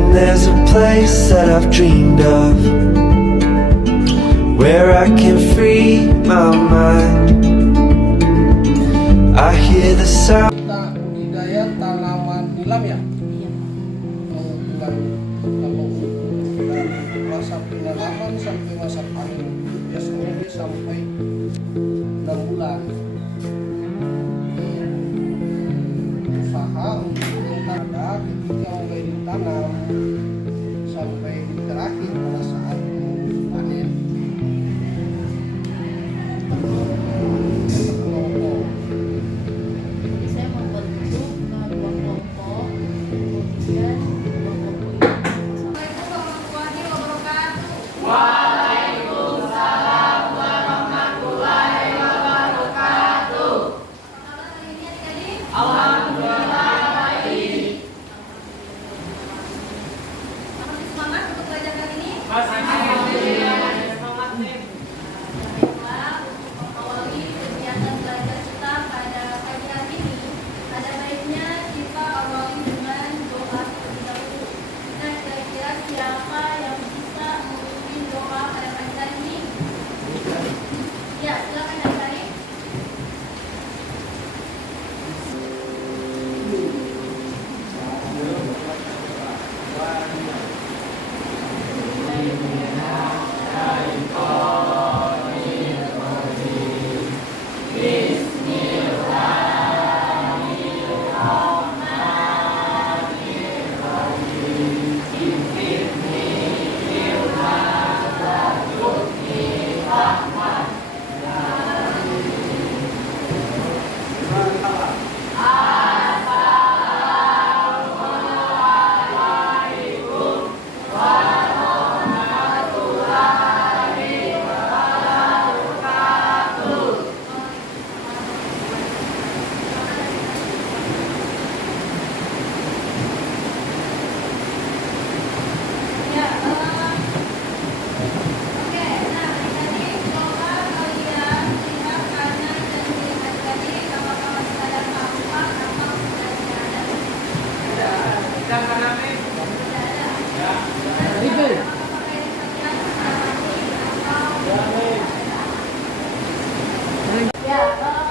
And there's a place that I've dreamed of, where I can free my mind. I hear the sound. Budidaya tanaman nilam ya. Dari masa penanaman sampai masa panen biasanya dia sampai 6 bulan. Usaha untuk ada ketika mulai ditanam sampai di terakhir pada saat panen. Saya membentuk dua kelompok, kemudian dua kelompok ini. Assalamualaikum warahmatullahi wabarakatuh. Waalaikumsalam warahmatullahi wabarakatuh. Selamat hari ini adik-adik. Alhamdulillah baik. Masih semangat untuk belajar kali ini? Baiklah, untuk mengawali kegiatan belajar kita pada pagi hari ini, ada baiknya kita awali dengan doa terlebih dahulu. Nah, kira-kira siapa yang bisa memimpin doa pada pagi hari ini? Ya, silakan adik-adik. Ya, oke, nah adik-adik coba kalian lihat kanan dan kiri adik-adik apakah masih ada sampah atau sudah tidak ada? Tidak ada. Apakah ini kalian atau ya,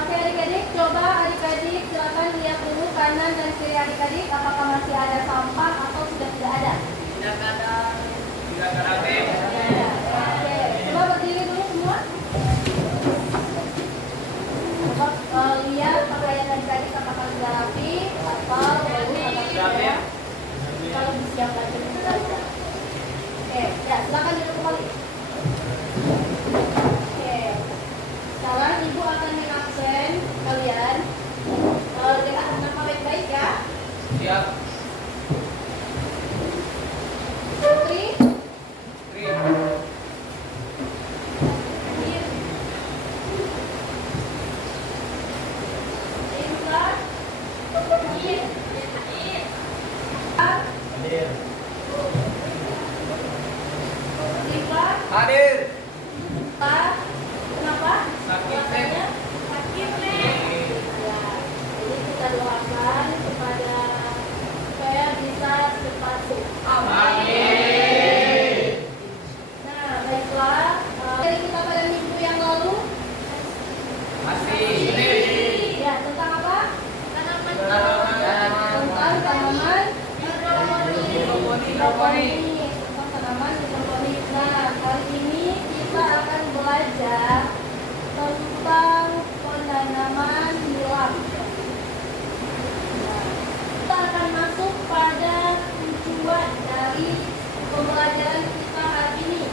oke adik-adik, coba adik-adik silakan lihat dulu kanan dan kiri adik-adik apakah masih ada sampah atau sudah tidak ada? Oke, coba berdiri dulu semua. Coba lihat pakaian adik-adik apakah sudah rapi atau belum atau tidak. Kalau disiapkan itu saja. Oke, ya silakan duduk kembali. Oke, sekarang ibu akan mengabsen kalian dengan nama baik-baik ya. Siap. Putri, Indra, Diva, Hadir. kenapa? Sakit, Keluarganya sakit, Nek. Ya, jadi kita doakan supaya bisa cepat sembuh. Nah, baiklah. Dari kita pada minggu yang lalu, ya tentang apa? Tentang tanaman hidroponik. Tentang tanaman hidroponik. Nah, kali ini kita akan belajar tentang penanaman nilam. Nah, kita akan masuk pada tujuan dari pembelajaran kita hari ini.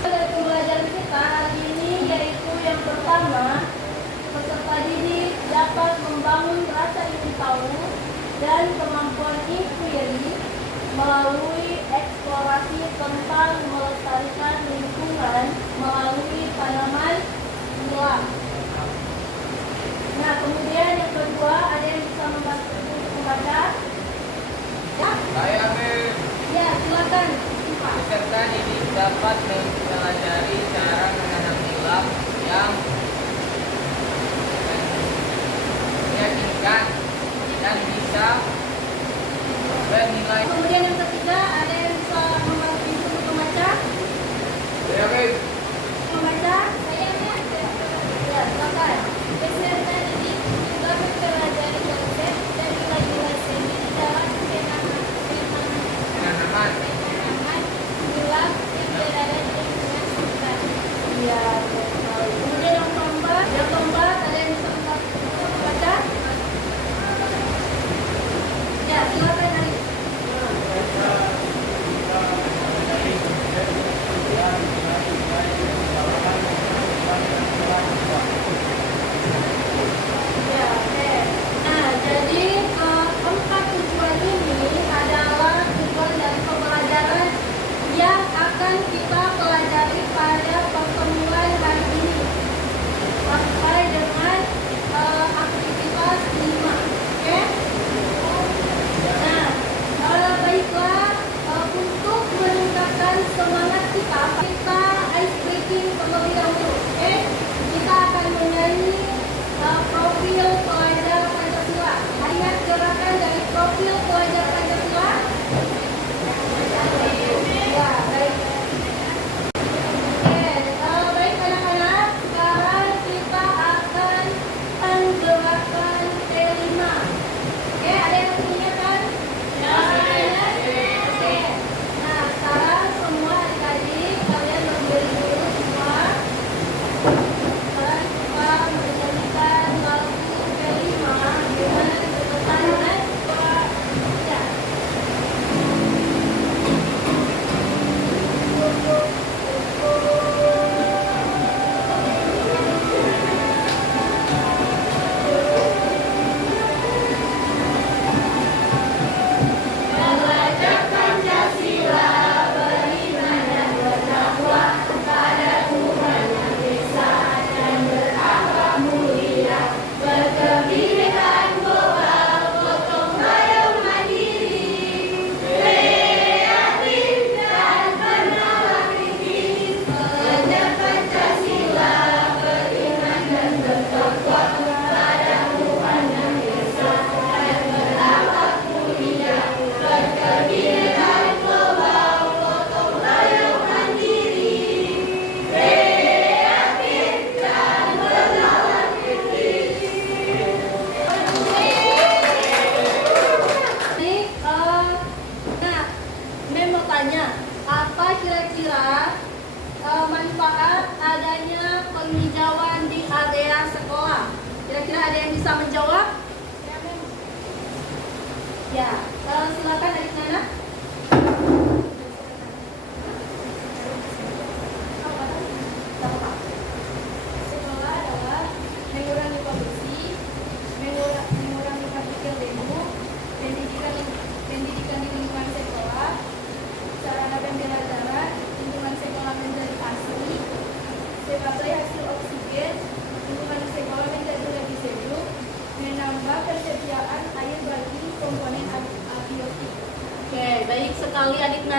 Dari pembelajaran kita hari ini yaitu yang pertama, peserta didik dapat membangun rasa ingin tahu dan kemampuan inquiry melalui eksplorasi tentang melestarikan lingkungan melalui tanaman nilam. Nah, kemudian yang kedua, ada yang bisa membantu untuk membaca? Ya, Saya Amir. ya silakan. Peserta didik dapat mempelajari cara menanam nilam yang meyakinkan dan bisa bernilai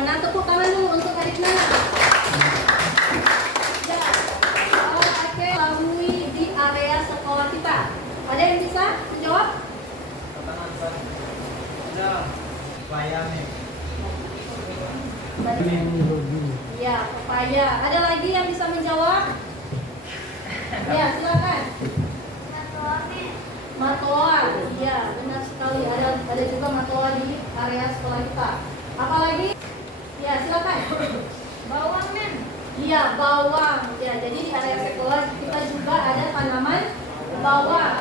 Nana. Tepuk tangan dulu untuk adik Nana. Ya, kalau pakai lalui di area sekolah kita. Ada yang bisa menjawab? Ya, pepaya. Ada lagi yang bisa menjawab? Ya, silakan. Matoa. Iya, benar sekali. Ada juga matoa di area sekolah kita. Apalagi? Ya, silakan. Bawang, men. Iya, bawang. Ya, jadi di area sekolah kita juga ada tanaman bawang.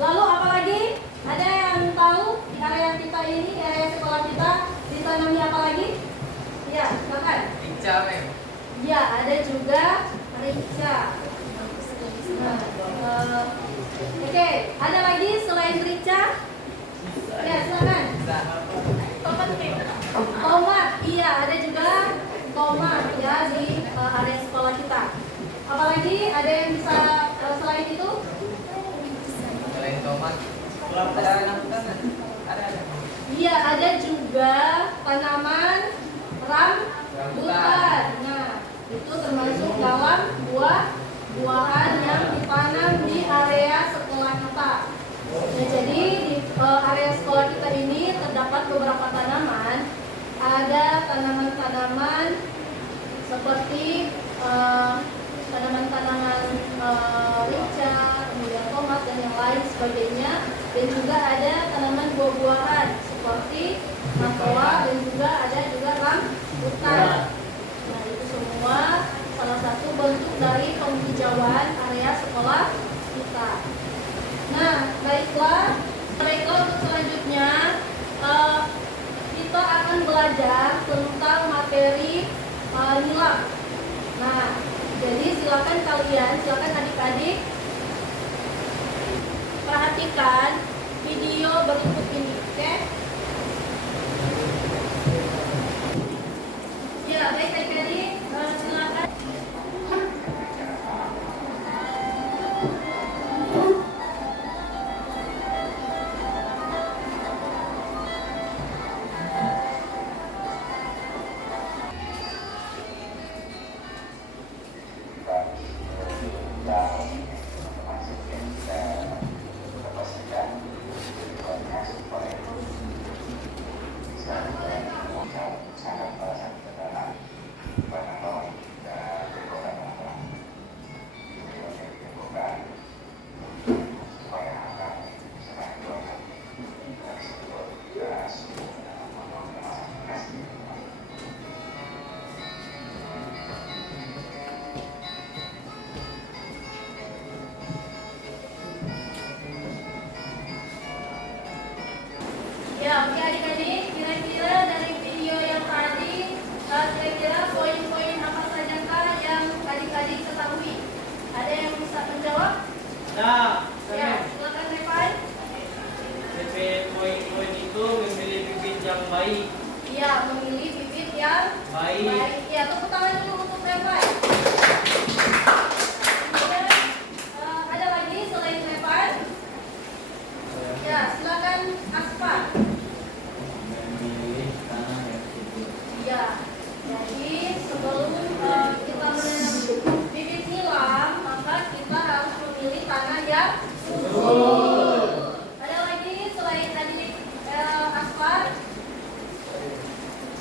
Lalu apalagi? Ada yang tahu di area kita ini, di area sekolah kita ditanami apa lagi? Ya, silakan. Rica, men. Ya, ada juga rica. Oke, ada lagi selain rica? Ya, silakan. Tomat, iya, ada juga tomat ya di area sekolah kita. Apalagi ada yang bisa selain itu? Selain tomat, ada. Iya, ada juga tanaman rambutan. Nah, itu termasuk dalam buah-buahan yang ditanam di area sekolah kita. Nah, jadi di area sekolah kita ini terdapat beberapa tanaman. Ada tanaman-tanaman seperti tanaman-tanaman rica, kemudian tomat dan yang lain sebagainya. Dan juga ada tanaman buah-buahan seperti matoa dan juga ada juga rambutan. Nah, itu semua salah satu bentuk dari penghijauan area sekolah kita. Nah, baiklah untuk selanjutnya kita akan belajar tentang materi nilai. Nah, jadi silakan adik-adik perhatikan video berikut ini, oke? Ya, baik adik-adik, silakan. Ya, oke adik-adik, kira-kira dari video yang tadi, kira-kira poin-poin apa sajakah yang adik-adik ketahui? Ada yang bisa menjawab? Ya, silakan Revan. Poin-poin itu memilih bibit yang baik. Iya, memilih bibit yang baik. Ya, tepuk tangan dulu untuk Revan. Kemudian, ada lagi selain Revan? Ya, silakan Aspa. Memilih tanah yang subur. Ya, jadi sebelum kita menanam bibit nilam, maka kita harus memilih tanah yang subur. Ada lagi selain tadi aspal?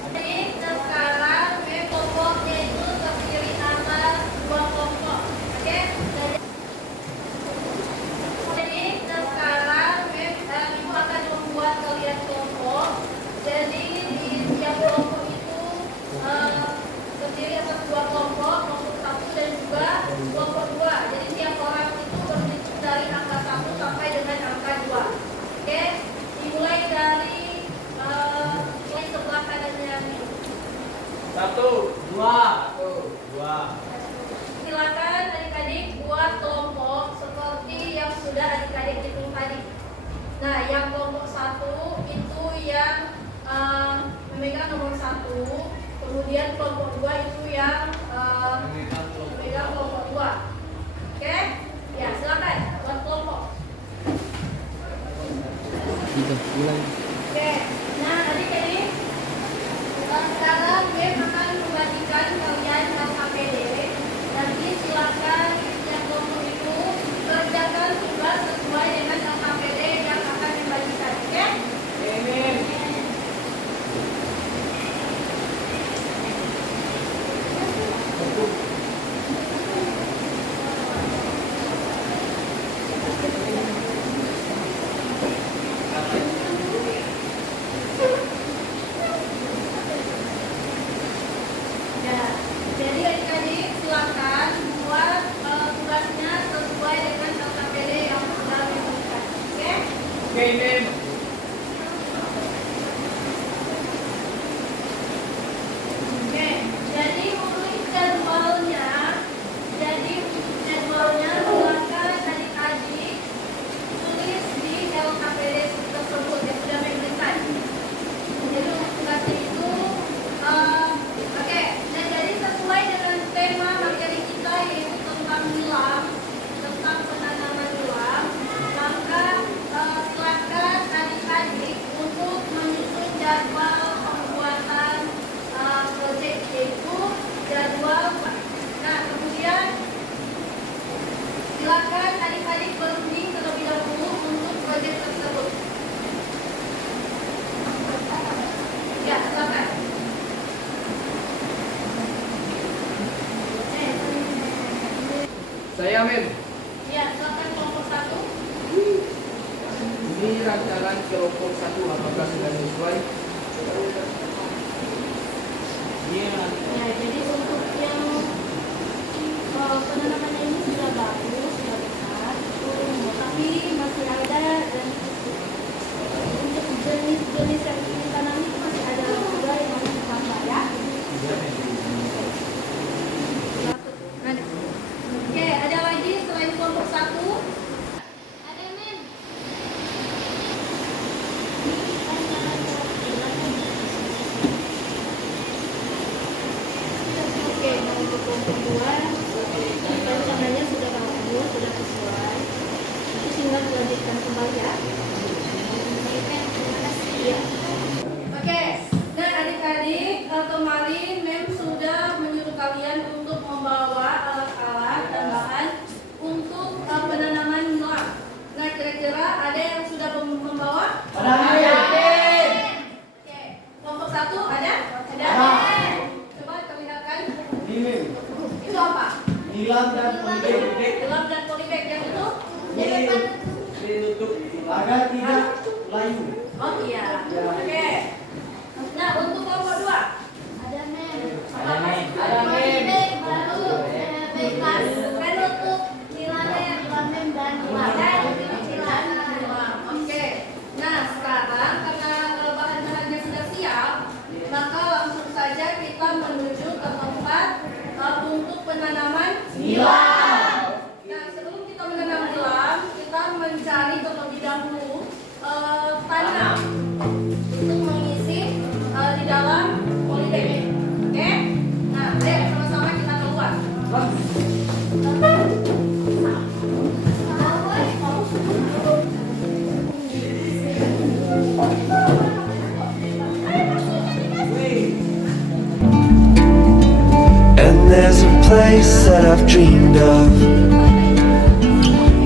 Jadi sekarang kelompoknya itu terdiri atas 2 kelompok, oke? Jadi sekarang ibu akan membuat kalian kelompok. Jadi di tiap kelompok itu terdiri atas 2 kelompok, kelompok 1 dan juga kelompok 2. Jadi tiap orang itu berhitung dari angka 1 sampai dengan angka 2. Oke, dimulai dari yang sebelah kanannya nih. 1, 2. Silakan adik-adik buat kelompok seperti yang sudah adik-adik hitung tadi. Nah, yang kelompok 1 itu yang memegang nomor 1, kemudian kelompok 2 itu yang memegang kelompok 2. Oke? Ya, silakan buat kelompok. Oke. Nah, adik-adik Mem. Oke, jadi untuk jadwalnya silakan adik-adik tulis di LKPD tersebut yang sudah memberikan. Jadi untuk tugasnya itu, oke, dan jadi sesuai dengan tema materi kita yaitu tentang nilam, tentang penanaman nilam, maka silakan adik-adik untuk menyusun jadwal pembuatan proyek yaitu jadwal. Nah, kemudian silakan adik-adik berunding terlebih dahulu untuk proyek tersebut. Ya, silakan. Saya Mem. Ya, silakan kelompok 1. Ini rancangan kelompok 1 apakah sudah sesuai? Iya. Ya, jadi untuk yang penanamannya ini sudah bagus, sudah besar, tapi masih ada dan untuk jenis-jenis yang ingin ditanam itu masih ada juga yang masih ditambah ya. Oke, ada lagi selain kelompok 1? Ada men. Oke, nah untuk kelompok 2 rencananya sudah bagus, sudah sesuai. Itu tinggal dilanjutkan kembali ya. Iya. Oke, nah adik-adik kemarin Mem sudah menyuruh kalian untuk membawa alat-alat dan bahan untuk penanaman nilam. Nah kira-kira ada yang sudah membawa? Oke, kelompok 1 ada? Ada. Coba terlihatkan. Itu apa? Nilam dan polybag. Nilam dan polybag yang itu? Ditutup Agar tidak layu. Oh iya. Oke. Nah untuk kelompok 2 ada men. Ada men. Ada men. Baru bebas penutup nilainya men dan nilam. Oke. Nah sekarang karena bahan-bahannya sudah siap, maka langsung saja kita menuju ke tempat untuk penanaman nilam. Nah sebelum kita menanam nilam, kita mencari terlebih dahulu tanah untuk mengisi di dalam polybag. Oke? Nah, ayo sama-sama kita keluar. And there's a place that I've dreamed of,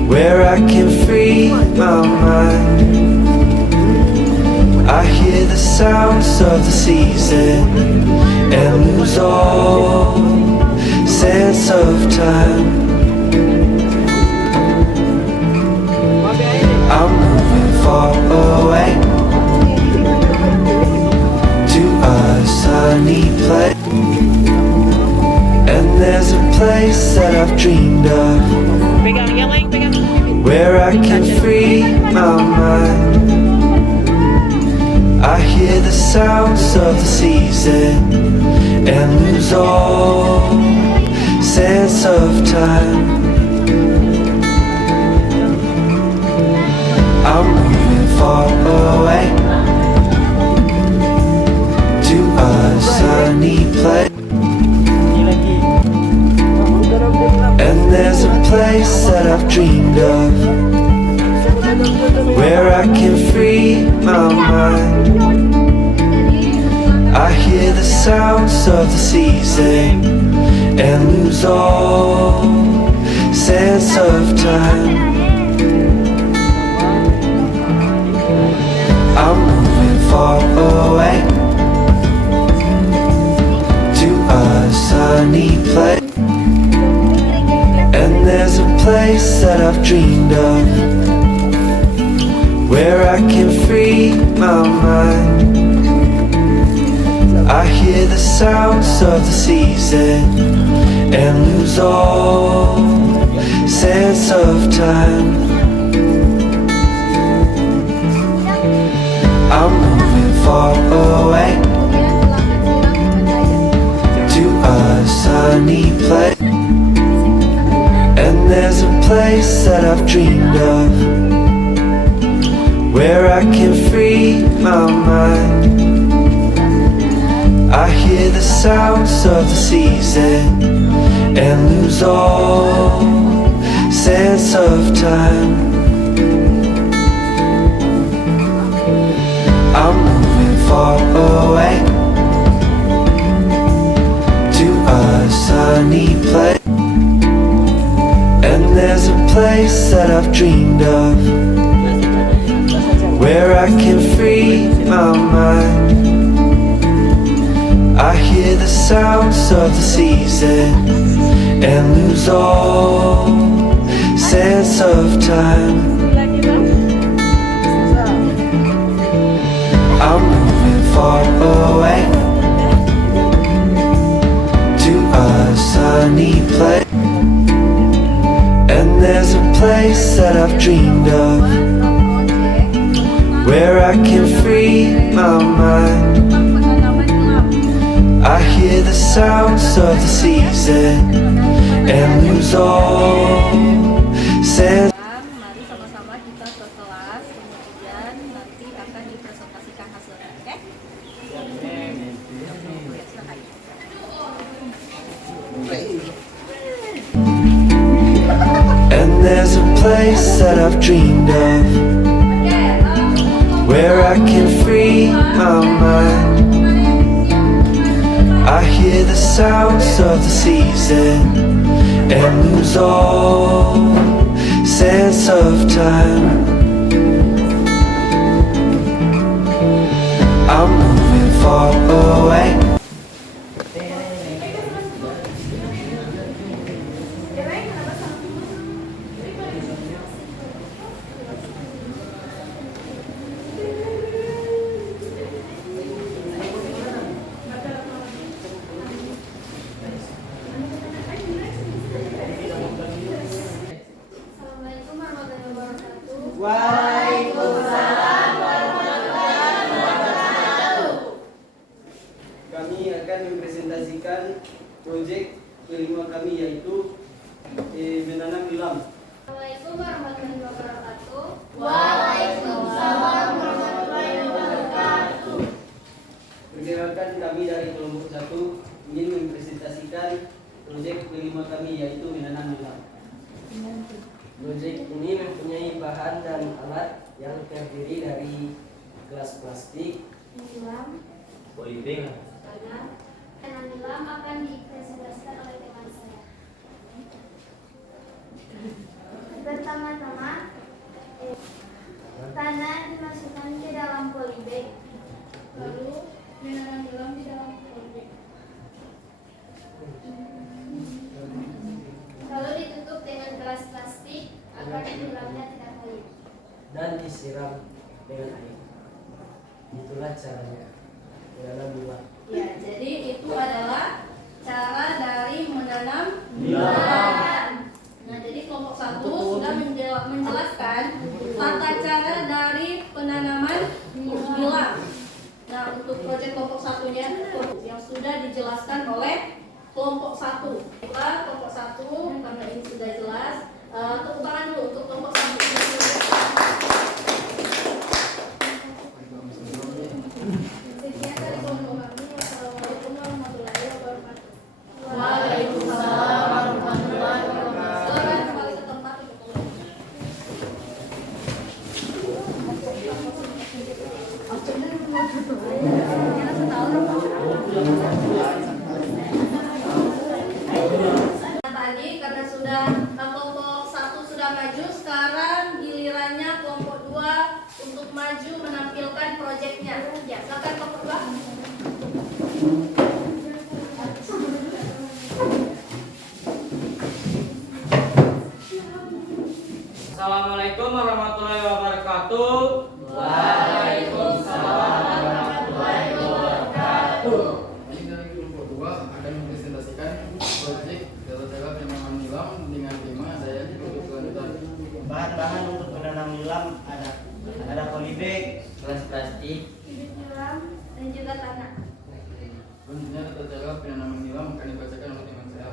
where I can free my mind. I hear the sounds of the season and lose all sense of time. I'm moving far away to a sunny place, and there's a place that I've dreamed of, where I can free my mind. I hear the sounds of the season and lose all sense of time. I'm moving far away to a sunny place, and there's a place that I've dreamed of, where I can free my mind. I hear the sounds of the season and lose all sense of time. I'm moving far away to a sunny place, and there's a place that I've dreamed of, where I can free my mind. I hear the sounds of the season and lose all sense of time. I'm moving far away to a sunny place, and there's a place that I've dreamed of where I can free my mind. I hear the sounds of the season and lose all sense of time. I'm moving far away to a sunny place, and there's a place that I've dreamed of where I can free my mind. I hear the sounds of the season and lose all sense of time. I'm moving far away to a sunny place, and there's a place that I've dreamed of where I can free my mind. I hear the sounds of the season and lose all sense. Mari sama-sama kita ke kelas, kemudian nanti akan dipresentasikan hasilnya, oke? And there's a place that I've dreamed of where I can free my mind. I hear the sounds of the season and lose all sense of time. I'm moving far away. Assalamualaikum warahmatullahi wabarakatuh. Waalaikumsalam. Kami akan mempresentasikan proyek kelima kami, yaitu menanam nilam. Assalamualaikum warahmatullahi wabarakatuh. Waalaikumsalam warahmatullahi wabarakatuh. Perkenalkan, kami dari kelompok 1 ingin mempresentasikan proyek kelima kami, yaitu menanam nilam. Proyek ini mempunyai bahan dan alat yang terdiri dari gelas plastik, Nilam, Polybag. tanah nilam akan dipresentasikan oleh teman saya. Pertama-tama, tanah dimasukkan ke dalam polybag, lalu menanam nilam di dalam polybag. Lalu ditutup dengan gelas plastik agar nilamnya tidak kering. dan disiram dengan air. Itulah caranya menanam nilam. Ya, jadi itu adalah cara dari menanam Nilam. Nah, jadi kelompok 1 sudah menjelaskan tata cara dari penanaman nilam. Nah, untuk proyek kelompok 1-nya yang sudah dijelaskan oleh kelompok 1. Baiklah, kelompok 1 karena ini sudah jelas. Tepuk tangan dulu untuk kelompok 1. Sekian dari kelompok kami. Wassalamualaikum warahmatullahi wabarakatuh. Waalaikumsalam warahmatullahi wabarakatuh. Silakan kembali ke tempat untuk kelompok. Tadi karena sudah kelompok 1 sudah maju, sekarang gilirannya kelompok 2 untuk maju menampilkan proyeknya. Ya, silakan kelompok 2. Assalamualaikum warahmatullahi wabarakatuh. Waalaikumsalam warahmatullahi wabarakatuh. Kami dari kelompok 2 akan mempresentasikan proyek tata-cara penanaman nilam dengan tema daya hidup berkelanjutan. Bahan-bahan untuk menanam nilam ada polybag, gelas plastik, bibit nilam, dan juga tanah. Selanjutnya tata cara penanaman nilam akan dibacakan oleh teman saya.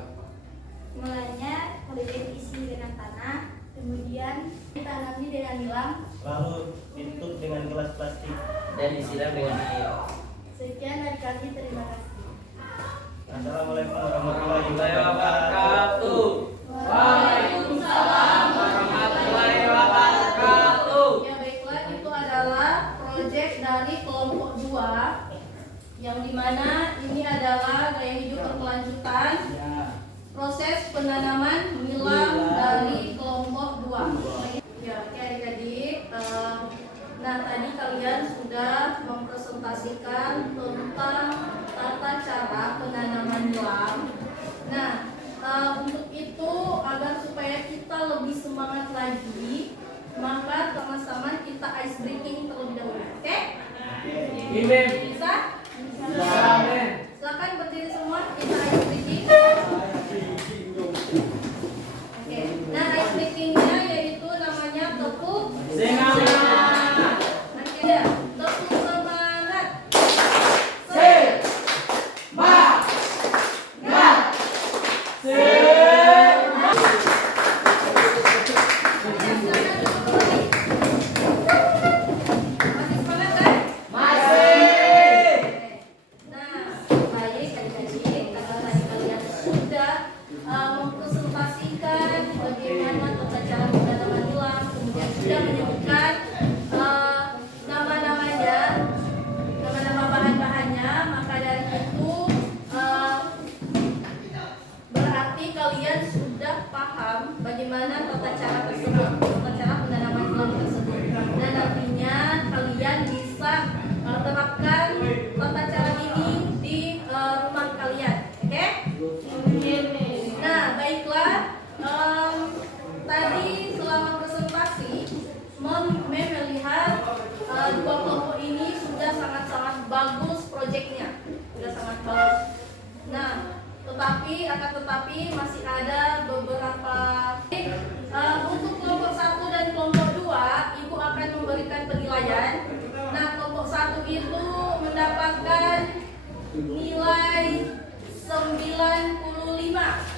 Mulanya kemudian isi dengan tanah, kemudian ditanami dengan nilam. Lalu ditutup dengan gelas plastik. dan disiram dengan air. Sekian dari kami, terima kasih. Assalamualaikum warahmatullahi Wabarakatuh. Waalaikumsalam Warahmatullahi wabarakatuh. Ya baiklah, itu adalah proyek dari kelompok 2 yang dimana ini adalah gaya hidup berkelanjutan proses penanaman nilam dari kelompok 2. Ya, oke adik-adik, nah tadi kalian sudah mempresentasikan tentang tata cara penanaman nilam. Nah, untuk itu agar supaya kita lebih semangat lagi, maka sama-sama kita ice breaking terlebih dahulu. Oke? Amin. Bisa? Amin. Silakan berdiri semua, kita ice breaking. Oke. Nah, ice breakingnya yaitu namanya tepuk Semangat. Nanti ada tepuk semangat. Masih semangat kan? Nah, baik adik-adik, karena tadi kalian sudah mempresentasikan bagaimana tata cara penanaman nilam, kemudian sudah menyebutkan nama-namanya, nama-nama bahan-bahannya, maka dari itu berarti kalian sudah paham bagaimana tata cara tersebut, tata cara penanaman nilam tersebut. Dan nantinya kalian bisa terapkan tata cara ini di rumah kalian, oke? Nah, baiklah. Tadi selama presentasi, melihat dua kelompok ini sudah sangat-sangat bagus proyeknya, sudah sangat bagus. Nah, tetapi masih ada beberapa. Untuk kelompok 1 dan kelompok 2, Ibu akan memberikan penilaian. Nah, kelompok 1 itu mendapatkan nilai 95.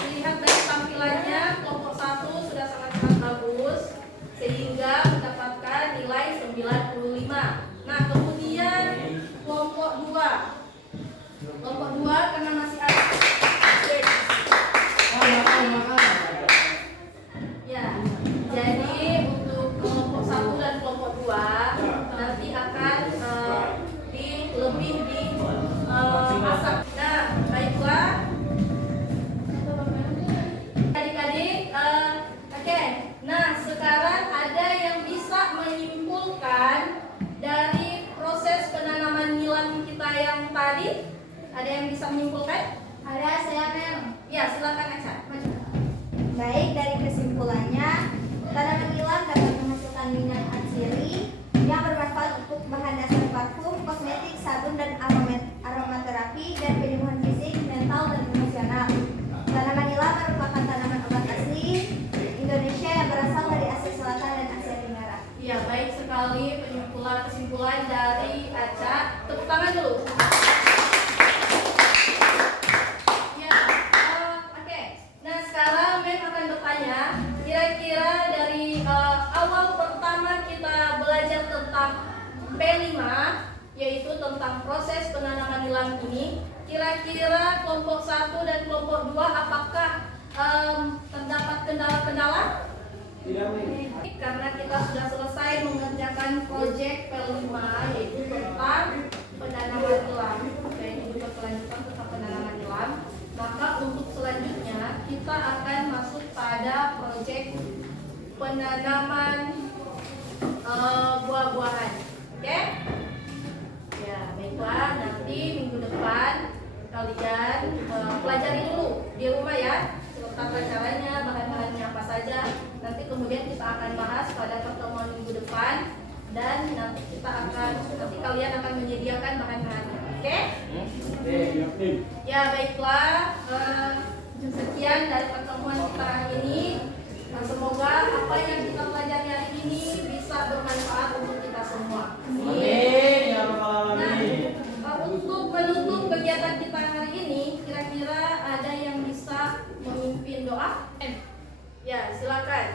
Dilihat dari tampilannya, kelompok 1 sudah sangat-sangat bagus sehingga mendapatkan nilai 95. Nah, kemudian kelompok 2. Kelompok 2 karena masih ada. Ya, jadi untuk kelompok 1 dan kelompok 2 nanti akan lebih di asap. Nah, baiklah. Adik-adik, oke. Nah, sekarang ada yang bisa menyimpulkan dari proses penanaman nilam kita yang tadi? Ada yang bisa menyimpulkan? Ada, saya Mem. Ya, silakan Aca. Maju. Baik, dari kesimpulannya, tanaman nilam dapat menghasilkan minyak atsiri yang bermanfaat untuk bahan dasar parfum, kosmetik, sabun, dan aromaterapi, dan penyembuhan fisik, mental, dan emosional. Tanaman nilam merupakan tanaman obat asli Indonesia yang berasal dari Asia Selatan dan Asia Tenggara. Ya, baik sekali kesimpulan dari Aca. Tepuk tangan dulu. Ya, oke. Nah, sekarang Mem akan bertanya, kira-kira dari awal pertama kita belajar tentang P5, yaitu tentang proses penanaman nilam ini, kira-kira kelompok 1 dan kelompok 2 apakah terdapat kendala-kendala? Karena kita sudah selesai mengerjakan proyek P5, yaitu tentang penanaman nilam, yaitu juga kelanjutan tentang penanaman nilam. Maka untuk selanjutnya kita akan masuk pada proyek penanaman buah-buahan. Oke? Ya, baiklah, nanti minggu depan kalian pelajari dulu di rumah ya, tata caranya, bahan-bahannya apa saja. Nanti kemudian kita akan bahas pada pertemuan minggu depan, dan nanti kalian akan menyediakan bahan-bahannya. Oke? Ya, baiklah. Sekian dari pertemuan kita hari ini. Dan semoga apa yang kita pelajari hari ini bisa bermanfaat untuk kita semua. Amin ya rabbal Nah, alamin. untuk menutup kegiatan kita hari ini, kira-kira ada yang bisa memimpin doa? Ya, silakan.